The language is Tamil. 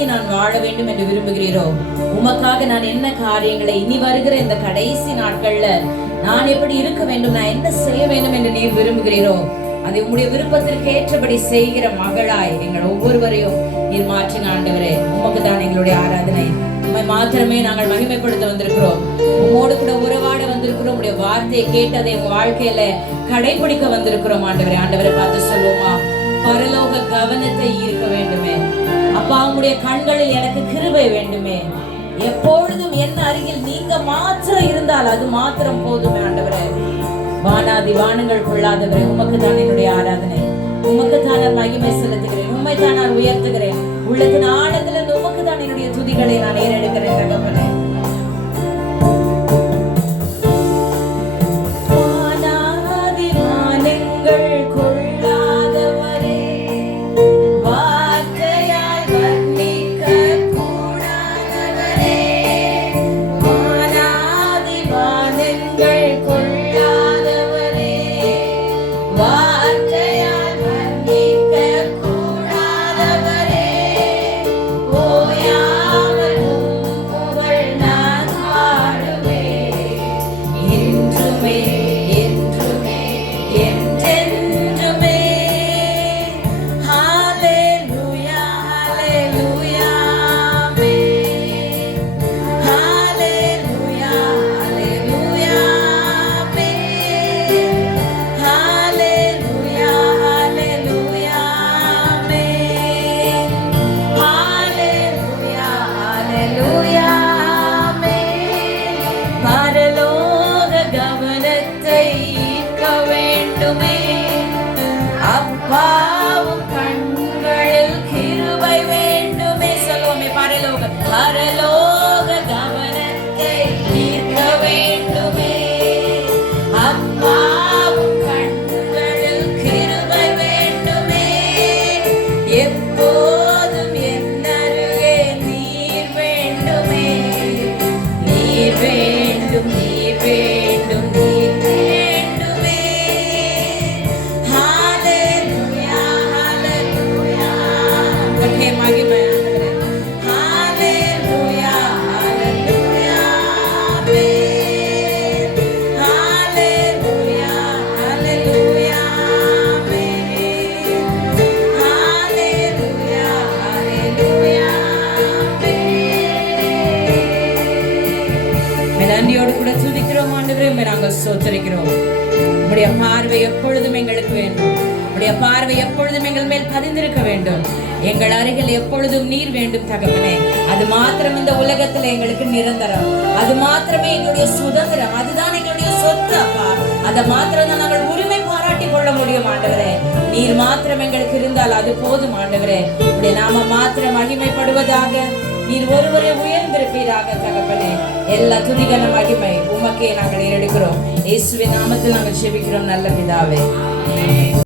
எப்படி நான் வாழ வேண்டும் என்று விரும்புகிறீரோ, உமக்காக நான் என்ன காரியங்களை இனி வருகிற இந்த கடைசி நாட்கள்ல நான் எப்படி இருக்க வேண்டும், நான் என்ன செய்ய வேண்டும் என்று நீர் விரும்புகிறீரோ அதை உம்முடைய விருப்பத்திற்கு ஏற்றபடி செய்கிற மகளாய் எங்கள் ஒவ்வொருவரையும் நீர் மாற்றின ஆண்டவரே. உமக்கு தான் எங்களுடைய ஆராதனை. உம்மை மாத்திரமே நாங்கள் மகிமைப்படுத்த வந்திருக்கிறோம். உம்மோடு கூட உறவாட வந்திருக்கிறோம். உடைய வார்த்தையை கேட்டதை உங்க வாழ்க்கையில கடைபிடிக்க வந்திருக்கிறோம் ஆண்டவரே. ஆண்டவரை பார்த்து சொல்லுவோமா, பரலோக கவனத்தை ஈர்க்க வேண்டுமே அப்பா, உங்களுடைய கண்களில் எனக்கு கிருபை வேண்டுமே. எப்பொழுதும் என்ன அருகில் நீங்க மாத்திரம் இருந்தால் அது மாத்திரம் போதுமே ஆண்டவரே. வானாதி வானங்கள் கொள்ளாதவரே, உமக்கு தான் என்னுடைய ஆராதனை. உமக்கு தான் நான் மகிமை செலுத்துகிறேன். உண்மை தான் நான் உயர்த்துகிறேன். உள்ளத்தின் ஆழத்திலிருந்து உமக்கு தான் என்னுடைய துதிகளை நான் ஏறெடுக்கிறேன் தகப்பனே. அப்பாவும் கண்களில் கிருபை வேண்டுமே. சொல்லுவோமே, பரலோக கவனத்தை ஈர்க்க வேண்டுமே. அப்பாவும் கண்களில் கிருபை வேண்டுமே. எப்போதும் என் அருகே நீர் வேண்டுமே. நீர் வேண்டும், நீர் வேண்டும், நீர் வேண்டுமே. நன்றியோடு கூட துதிக்கிறோம் ஆண்டவரே. நாங்கள் சோத்தரிக்கிறோம். உம்முடைய பார்வை எப்பொழுதும் எங்களுக்கு வேண்டும். உம்முடைய பார்வை எப்பொழுதும் எங்கள் மேல் பதிந்திருக்க வேண்டும். எங்கள் அருகில் எப்பொழுதும் நீர் வேண்டும் தகப்பனே. அது மாத்திரம் இந்த உலகத்துல எங்களுக்கு நிரந்தரம். அது மாத்திரமே எங்களுடைய சுதந்திரம். அதுதான் எங்களுடைய சொத்து அப்பா. அதை மாத்திரம் தான் நாங்கள் உரிமை பாராட்டி கொள்ள முடியும் ஆண்டவரே. நீர் மாத்திரம் எங்களுக்கு இருந்தால் அது போதும் ஆண்டவரே. உடைய நாம மாத்திரம் மகிமைப்படுவதாக. நீர் ஒருவரை உயர்ந்திருப்பீராக தகப்பனே. எல்லா துதிகன மகிமை உமக்கே நாங்கள் ஏறெடுக்கிறோம். இயேசுவின் நாமத்தில் நாங்கள் ஜெபிக்கிறோம் நல்ல பிதாவே.